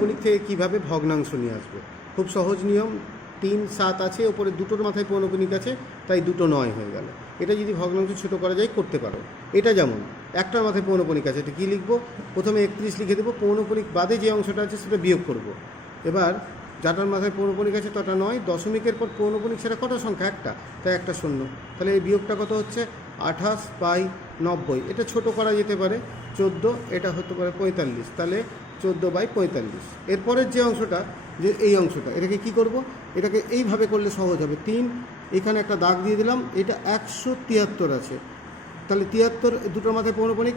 পৌনপুনিক থেকে কীভাবে ভগ্নাংশ নিয়ে আসবে? খুব সহজ নিয়ম, তিন, সাত আছে ওপরে দুটোর মাথায় পৌনপুনিক আছে, তাই দুটো নয় হয়ে গেল। এটা যদি ভগ্নাংশ ছোটো করা যায়, করতে পারো। এটা যেমন, একটার মাথায় পৌনপুনিক আছে, এটা কী লিখব? প্রথমে একত্রিশ লিখে দেবো পৌনপুনিক বাদে যে অংশটা আছে, সেটা বিয়োগ করব। এবার, যাটার মাথায় পৌনপুনিক আছে, তটা নয়, দশমিকের পর পৌনপুনিক সেটা কটা সংখ্যা? একটা। তাই একটা শূন্য। তাহলে এই বিয়োগটা কত হচ্ছে? আঠাশ বাই নব্বই। এটা ছোট করা যেতে পারে, চোদ্দ, এটা হতে পারে পঁয়তাল্লিশ। তাহলে চোদ্দ বাই পঁয়তাল্লিশ। এরপরের যে অংশটা, যে এই অংশটা, এটাকে কি করব? এটাকে এইভাবে করলে সহজ হবে। তিন, এখানে একটা দাগ দিয়ে দিলাম, এটা একশো তিয়াত্তর আছে। তাহলে তিয়াত্তর দুটোর মাথায় পৌনপণিক,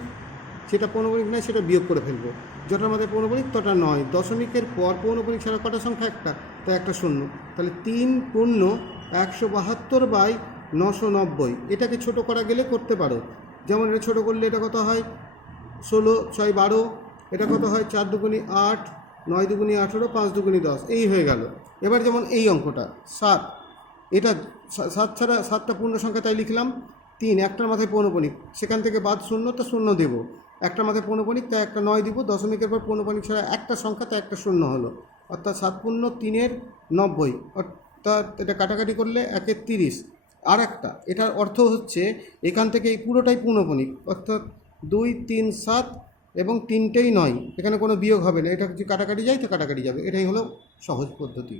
সেটা পৌনপণিক নয়, সেটা বিয়োগ করে ফেলব। যটার মাথায় পৌনপণিক, তটা নয়। দশমিকের পর পৌনপণিক ছাড়া কটা সংখ্যা একটা? তাই একটা শূন্য। তাহলে তিন পূর্ণ একশো বাহাত্তর বাই নশো নব্বই। এটাকে ছোট করা গেলে করতে পারো। যেমন এটা ছোটো করলে এটা কত হয়? ষোলো, ছয়, বারো। এটা কত হয়? চার দুগুনি আট, নয় দুগুনি আঠেরো, পাঁচ দুগুনি দশ। এই হয়ে গেল। এবার যেমন এই অঙ্কটা, সাত। এটা সাত ছাড়া সাতটা পূর্ণ সংখ্যা তাই লিখলাম। তিন, একটার মাথায় পৌনপণিক সেখান থেকে বাদ শূন্য, তা শূন্য দেবো। একটার মাথায় পৌনপণিক তাই একটা নয় দিব। দশমিকের পর পৌনপণিক ছাড়া একটা সংখ্যা, তাই একটা শূন্য হলো। অর্থাৎ সাত পূর্ণ তিনের নব্বই। অর্থাৎ এটা কাটাকাটি করলে একের তিরিশ। আর একটা এটার অর্থ হচ্ছে এখান থেকে এই পুরোটাই পূর্ণপণিক অর্থাৎ দুই, তিন, সাত এবং তিনটেই নয়, এখানে কোনো বিয়োগ হবে না, এটা যদি কাটাকাটি যায় তো কাটাকাটি যাবে, এটাই হলো সহজ পদ্ধতি।